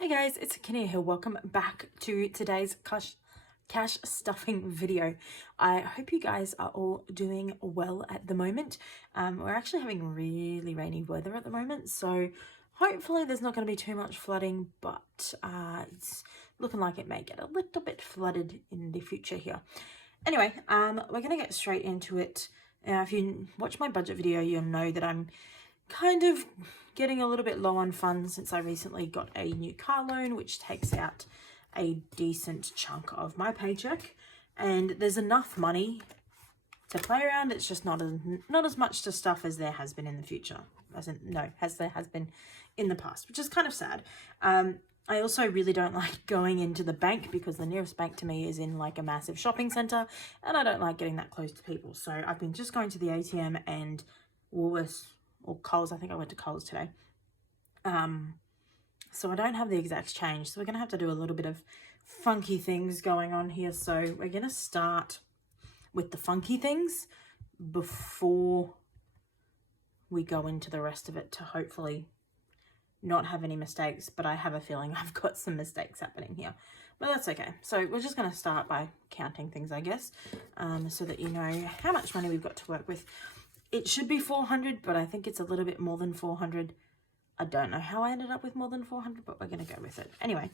Hey guys, it's Kenia here. Welcome back to today's cash stuffing video. I hope you guys are all doing well at the moment. We're actually having really rainy weather at the moment, so hopefully there's not going to be too much flooding, but it's looking like it may get a little bit flooded in the future here. Anyway, we're going to get straight into it. If you watch my budget video, you'll know that I'm kind of getting a little bit low on funds since I recently got a new car loan, which takes out a decent chunk of my paycheck, and there's enough money to play around. It's just not as much to stuff as there has been in the future, as there has been in the past, which is kind of sad. I also really don't like going into the bank because the nearest bank to me is in like a massive shopping center, and I don't like getting that close to people. So I've been just going to the ATM and Woolworths or Coles. I think I went to Coles today. So I don't have the exact change. So we're going to have to do a little bit of funky things going on here. So we're going to start with the funky things before we go into the rest of it to hopefully not have any mistakes. But I have a feeling I've got some mistakes happening here. But that's okay. So we're just going to start by counting things, I guess, so that you know how much money we've got to work with. It should be 400, but I think it's a little bit more than 400. I don't know how I ended up with more than 400, but we're going to go with it. Anyway,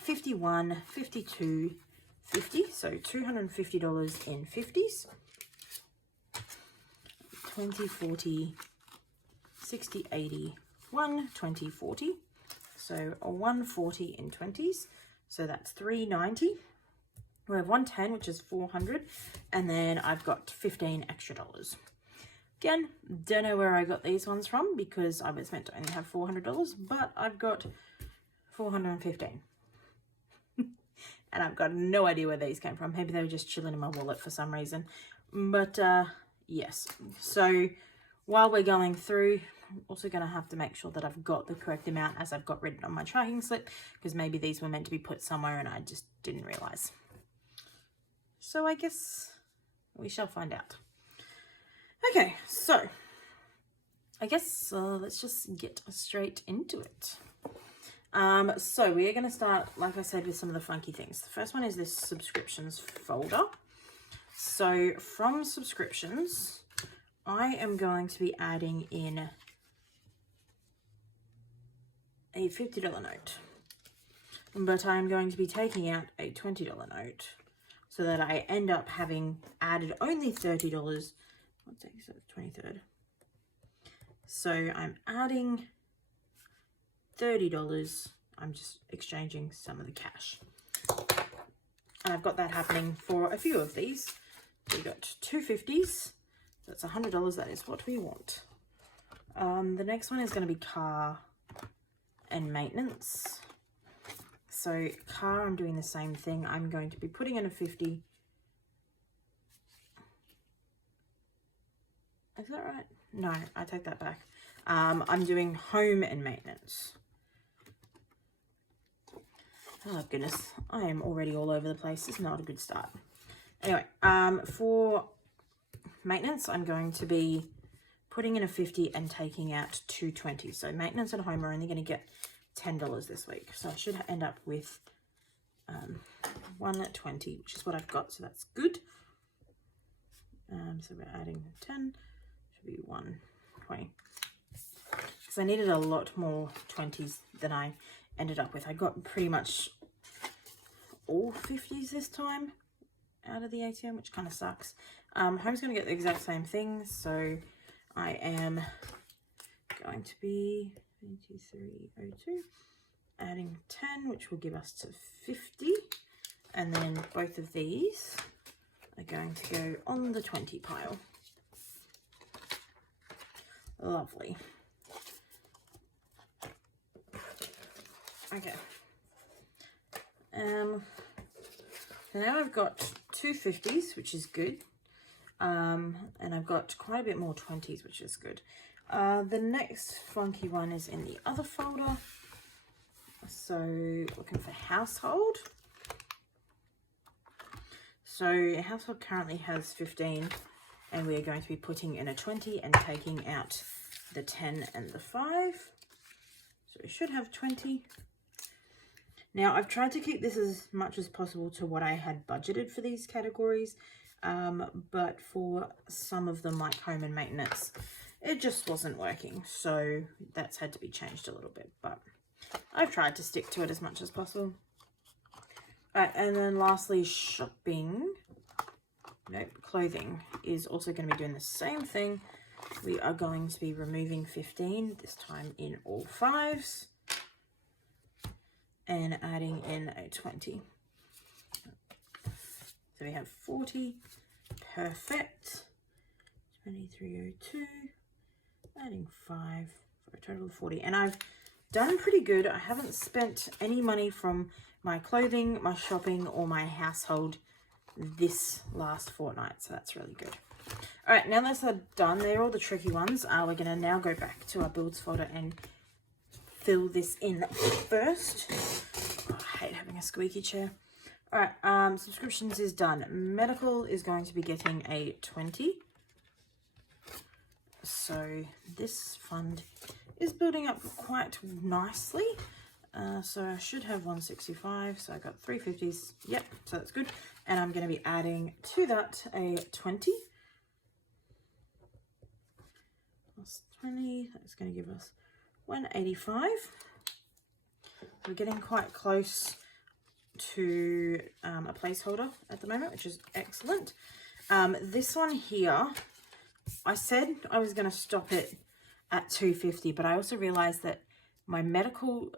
51, 52, 50. So $250 in 50s. 20, 40, 60, 80, 1, 20, 40. So a 140 in 20s. So that's 390. We have 110, which is 400. And then I've got 15 extra dollars. Again, don't know where I got these ones from because I was meant to only have $400, but I've got 415. And I've got no idea where these came from. Maybe they were just chilling in my wallet for some reason. But yes, so while we're going through, I'm also going to have to make sure that I've got the correct amount as I've got written on my tracking slip, because maybe these were meant to be put somewhere and I just didn't realize. So I guess we shall find out. Okay, so I guess let's just get straight into it. So we are going to start, like I said, with some of the funky things. The first one is this subscriptions folder. So from subscriptions, I am going to be adding in a $50 note, but I'm going to be taking out a $20 note so that I end up having added only $30. Let's take this at the 23rd. So I'm adding $30. I'm just exchanging some of the cash. And I've got that happening for a few of these. We got two 50s. That's $100. That is what we want. The next one is going to be car and maintenance. So car, I'm doing the same thing. I'm going to be putting in a 50. Is that right? No, I take that back. I'm doing home and maintenance. Oh goodness, I am already all over the place. It's not a good start. Anyway, for maintenance, I'm going to be putting in a 50 and taking out 220. So maintenance and home are only going to get $10 this week. So I should end up with 120, which is what I've got. So that's good. So we're adding 10. Be 120, because I needed a lot more 20s than I ended up with. I got pretty much all 50s this time out of the ATM, which kind of sucks. Home's going to get the exact same thing, so I am going to be 2302, adding 10, which will give us to 50, and then both of these are going to go on the 20 pile. Lovely. Okay. So now I've got two 50s, which is good. And I've got quite a bit more 20s, which is good. The next funky one is in the other folder. So looking for household. So household currently has 15. And we are going to be putting in a 20 and taking out the 10 and the 5. So we should have 20. Now, I've tried to keep this as much as possible to what I had budgeted for these categories, but for some of them, like home and maintenance, it just wasn't working. So that's had to be changed a little bit, but I've tried to stick to it as much as possible. All right, and then lastly, shopping. Nope, clothing is also going to be doing the same thing. We are going to be removing 15, this time in all 5s, and adding in a 20. So we have 40, perfect, 2302, adding 5 for a total of 40. And I've done pretty good. I haven't spent any money from my clothing, my shopping, or my household this last fortnight, so that's really good. All right, now that's done, they're all the tricky ones. We're going to now go back to our builds folder and fill this in first. Oh, I hate having a squeaky chair. All right, subscriptions is done. Medical is going to be getting a 20. So this fund is building up quite nicely. So I should have 165, so I got 350s. Yep, so that's good. And I'm going to be adding to that a 20. Plus 20, that's going to give us 185. We're getting quite close to a placeholder at the moment, which is excellent. This one here, I said I was going to stop it at 250, but I also realized that my medical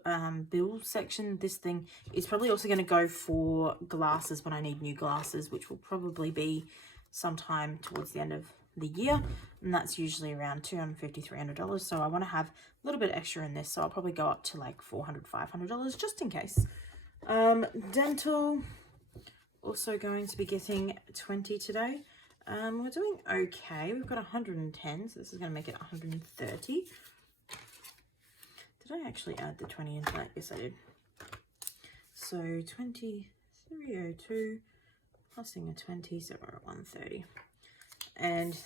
bill section, this thing, is probably also going to go for glasses when I need new glasses, which will probably be sometime towards the end of the year, and that's usually around $250, $300. So I want to have a little bit extra in this, so I'll probably go up to like $400, $500 just in case. Dental, also going to be getting 20 today. We're doing okay. We've got 110, so this is going to make it 130. Did I actually add the 20 into that? Yes, I did. So 2302 plusing a 20, so we're at 130. And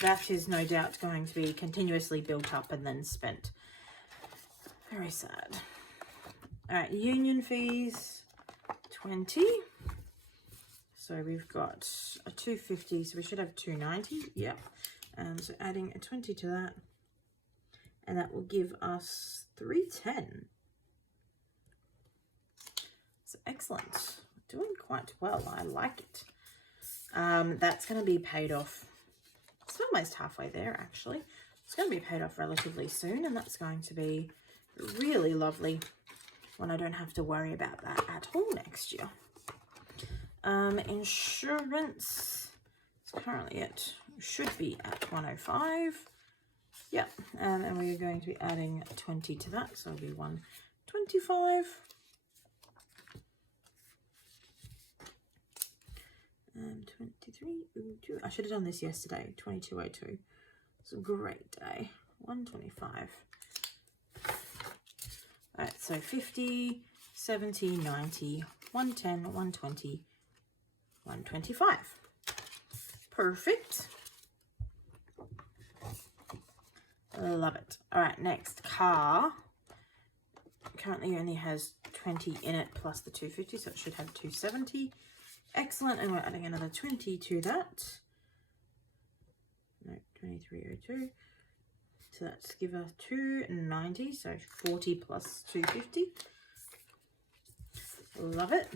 that is no doubt going to be continuously built up and then spent. Very sad. All right, union fees, 20. So we've got a 250, so we should have 290. Yep. So adding a 20 to that, and that will give us 310. So excellent. Doing quite well. I like it. That's going to be paid off. It's almost halfway there, actually. It's going to be paid off relatively soon, and that's going to be really lovely when I don't have to worry about that at all next year. Insurance is currently should be at 105. Yep, and we're going to be adding 20 to that, so it'll be 125. 2302. I should have done this yesterday. 2202. It's a great day. 125. All right, so 50, 70, 90, 110, 120, 125. Perfect. Love it. All right, next, car. Currently only has 20 in it plus the 250, so it should have 270. Excellent, and we're adding another 20 to that. No, 2302. So that's give us 290, so 40 plus 250. Love it.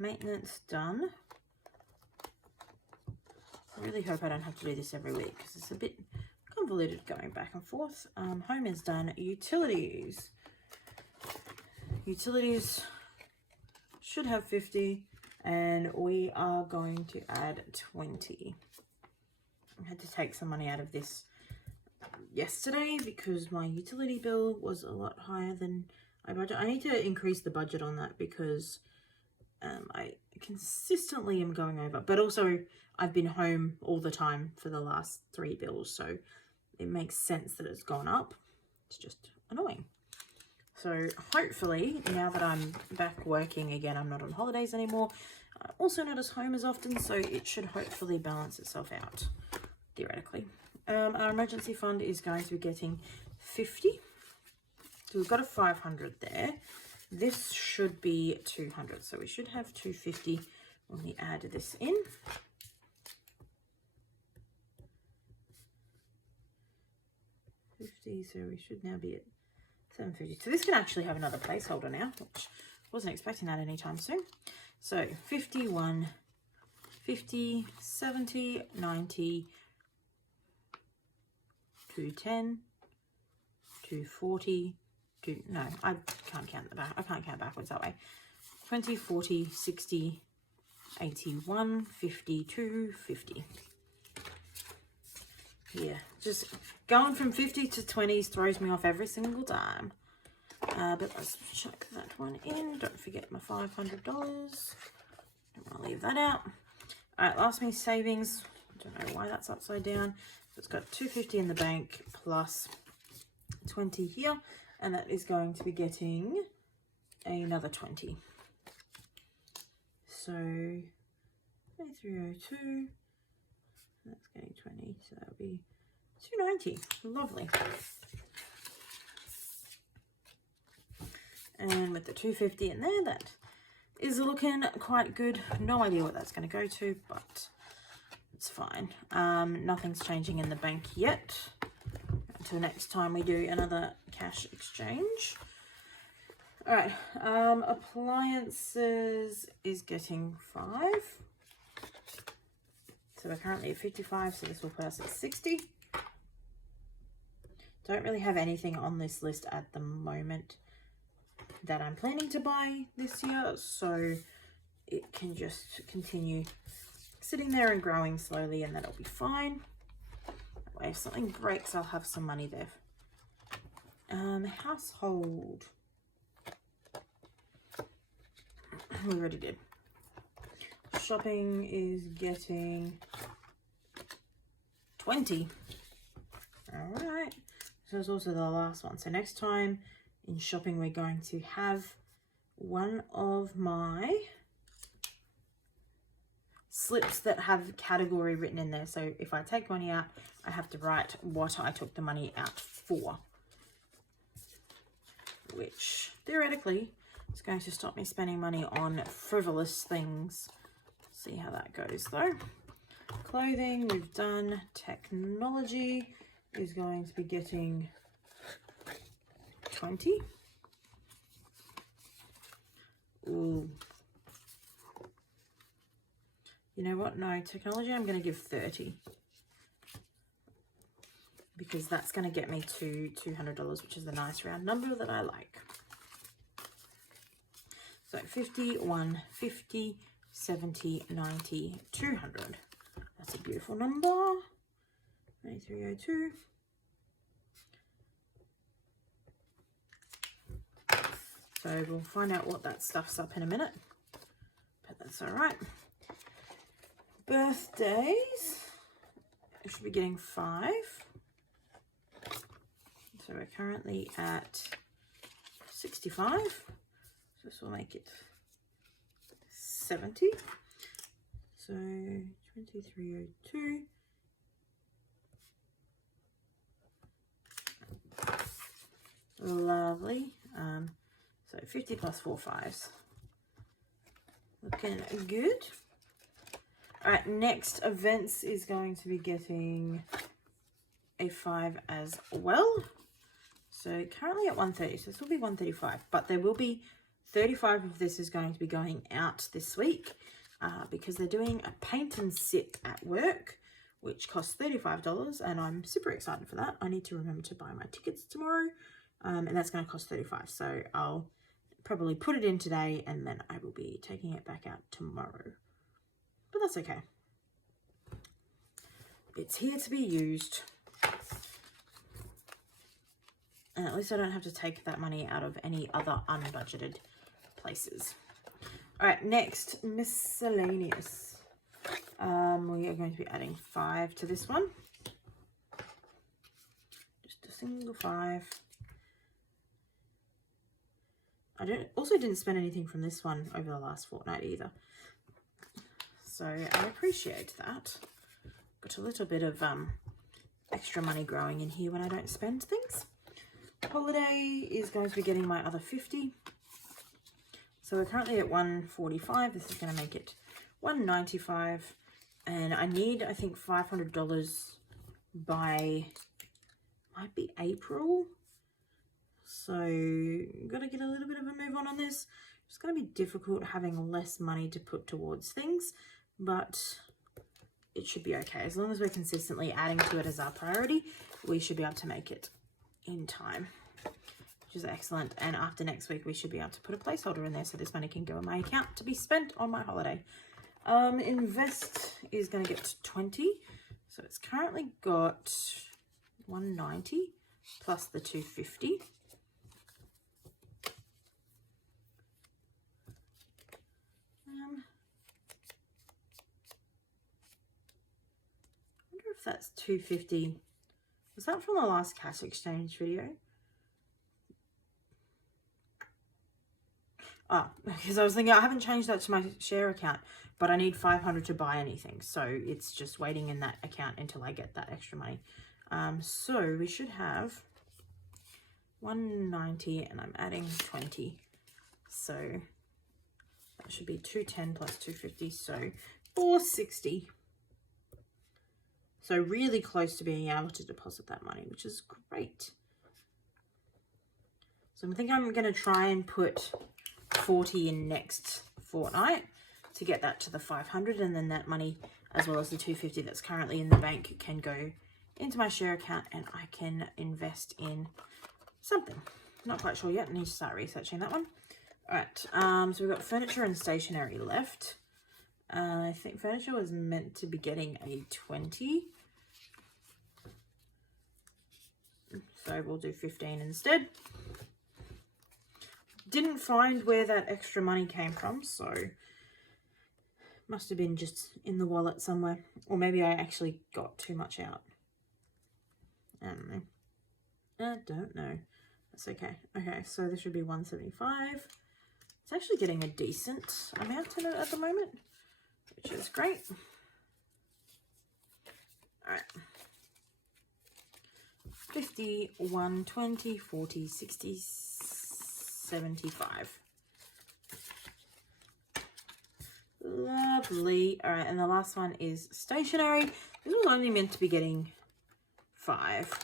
Maintenance done. I really hope I don't have to do this every week because it's a bit convoluted going back and forth. Home is done. Utilities. Utilities should have 50, and we are going to add 20. I had to take some money out of this yesterday because my utility bill was a lot higher than I budget. I need to increase the budget on that because I consistently am going over, but also I've been home all the time for the last 3 bills, so it makes sense that it's gone up. It's just annoying. So hopefully, now that I'm back working again, I'm not on holidays anymore, also not as home as often, so it should hopefully balance itself out, theoretically. Our emergency fund is going to be getting 50. So we've got a 500 there. This should be 200. So we should have 250 when we add this in. So we should now be at 750. So this can actually have another placeholder now, which wasn't expecting that anytime soon. So 51, 50, 70, 90, 210, 240, no, I can't count that back. I can't count backwards that way. 20, 40, 60, 81, 52, 50. Yeah, just going from 50 to 20s throws me off every single time. But let's chuck that one in. Don't forget my $500. Don't want to leave that out. All right, last minute savings. I don't know why that's upside down. So it's got 250 in the bank plus 20 here, and that is going to be getting another 20. So 2302. That's getting 20, so that'll be 290. Lovely. And with the 250 in there, that is looking quite good. No idea what that's going to go to, but it's fine. Nothing's changing in the bank yet until next time we do another cash exchange. All right, appliances is getting 5. So we're currently at 55, so this will put us at 60. Don't really have anything on this list at the moment that I'm planning to buy this year, so it can just continue sitting there and growing slowly, and that'll be fine. That way, if something breaks, I'll have some money there. Household. We already did. Shopping is getting 20. All right. So it's also the last one. So next time in shopping, we're going to have one of my slips that have category written in there. So if I take money out, I have to write what I took the money out for, which theoretically is going to stop me spending money on frivolous things. See how that goes though. Clothing, we've done. Technology is going to be getting 20. Ooh. You know what? No, technology I'm going to give 30. Because that's going to get me to $200, which is the nice round number that I like. So 50, 150, 70, 90, 200. That's a beautiful number. 2302. So we'll find out what that stuff's up in a minute, but that's all right. Birthdays, I should be getting 5. So we're currently at 65. So this will make it 70. So 2302. Lovely. So 50 plus 4 5s. Looking good. All right, next events is going to be getting a 5 as well. So currently at 130, so this will be 135, but there will be 35 of this is going to be going out this week because they're doing a paint and sit at work, which costs $35, and I'm super excited for that. I need to remember to buy my tickets tomorrow, and that's going to cost $35. So I'll probably put it in today, and then I will be taking it back out tomorrow. But that's okay. It's here to be used. And at least I don't have to take that money out of any other unbudgeted places. All right, next, miscellaneous. We are going to be adding 5 to this one. Just a single 5. I also didn't spend anything from this one over the last fortnight either. So I appreciate that. Got a little bit of extra money growing in here when I don't spend things. Holiday is going to be getting my other 50. So we're currently at 145. This is going to make it 195. And I need, I think, $500 by, might be April. So got to get a little bit of a move on this. It's going to be difficult having less money to put towards things, but it should be okay. As long as we're consistently adding to it as our priority, we should be able to make it in time, which is excellent. And after next week, we should be able to put a placeholder in there so this money can go in my account to be spent on my holiday. Invest is going to get 20. So it's currently got 190 plus the 250. I wonder if that's 250. Was that from the last cash exchange video? Oh, because I was thinking I haven't changed that to my share account, but I need 500 to buy anything. So it's just waiting in that account until I get that extra money. So we should have 190 and I'm adding 20. So that should be 210 plus 250. So 460. So really close to being able to deposit that money, which is great. So I think I'm going to try and put 40 in next fortnight to get that to the 500, and then that money as well as the 250 that's currently in the bank can go into my share account and I can invest in something. Not quite sure yet. I need to start researching that one. All right, so we've got furniture and stationery left. I think furniture was meant to be getting a 20, so we'll do 15 instead. Didn't find where that extra money came from, so must have been just in the wallet somewhere, or maybe I actually got too much out. I don't know. That's okay. Okay, so this should be 175. It's actually getting a decent amount in it at the moment, which is great. All right. 50, 1, 20, 40, 60, 75. Lovely. All right, and the last one is stationery. This was only meant to be getting 5,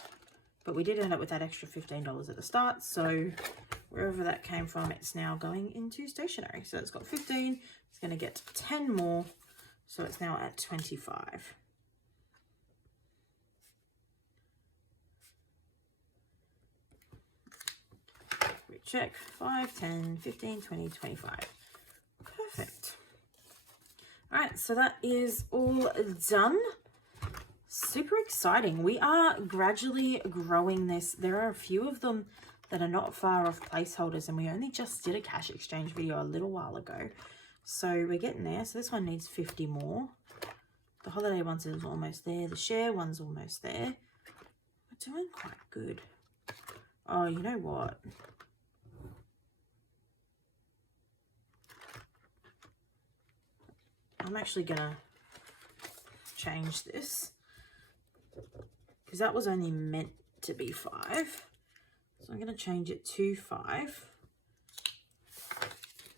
but we did end up with that extra $15 at the start, so wherever that came from, it's now going into stationery. So it's got 15, it's going to get 10 more, so it's now at 25. Check 5, 10, 15, 20, 25. Perfect. All right, so that is all done. Super exciting. We are gradually growing this. There are a few of them that are not far off placeholders, and we only just did a cash exchange video a little while ago. So we're getting there. So this one needs 50 more. The holiday one's is almost there. The share one's almost there. We're doing quite good. Oh, you know what? I'm actually gonna change this because that was only meant to be 5. So I'm gonna change it to 5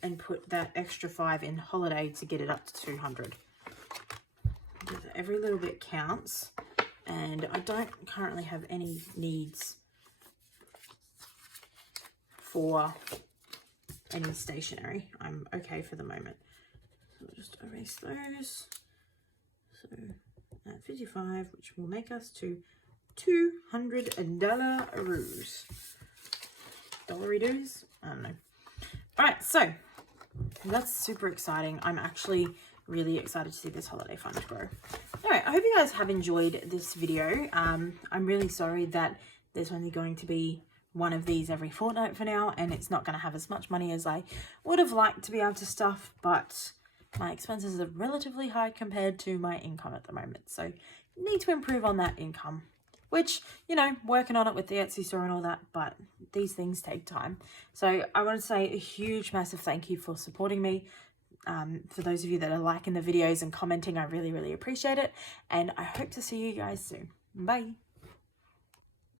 and put that extra 5 in holiday to get it up to 200. Every little bit counts, and I don't currently have any needs for any stationery. I'm okay for the moment. I'll just erase those. So 55, which will make us to $200 dollary-doos. I don't know. All right, so that's super exciting. I'm actually really excited to see this holiday fund grow. Anyway, I hope you guys have enjoyed this video. I'm really sorry that there's only going to be one of these every fortnight for now, and it's not going to have as much money as I would have liked to be able to stuff, but my expenses are relatively high compared to my income at the moment. So need to improve on that income, which, you know, working on it with the Etsy store and all that, but these things take time. So I want to say a huge, massive thank you for supporting me. For those of you that are liking the videos and commenting, I really, really appreciate it. And I hope to see you guys soon. Bye.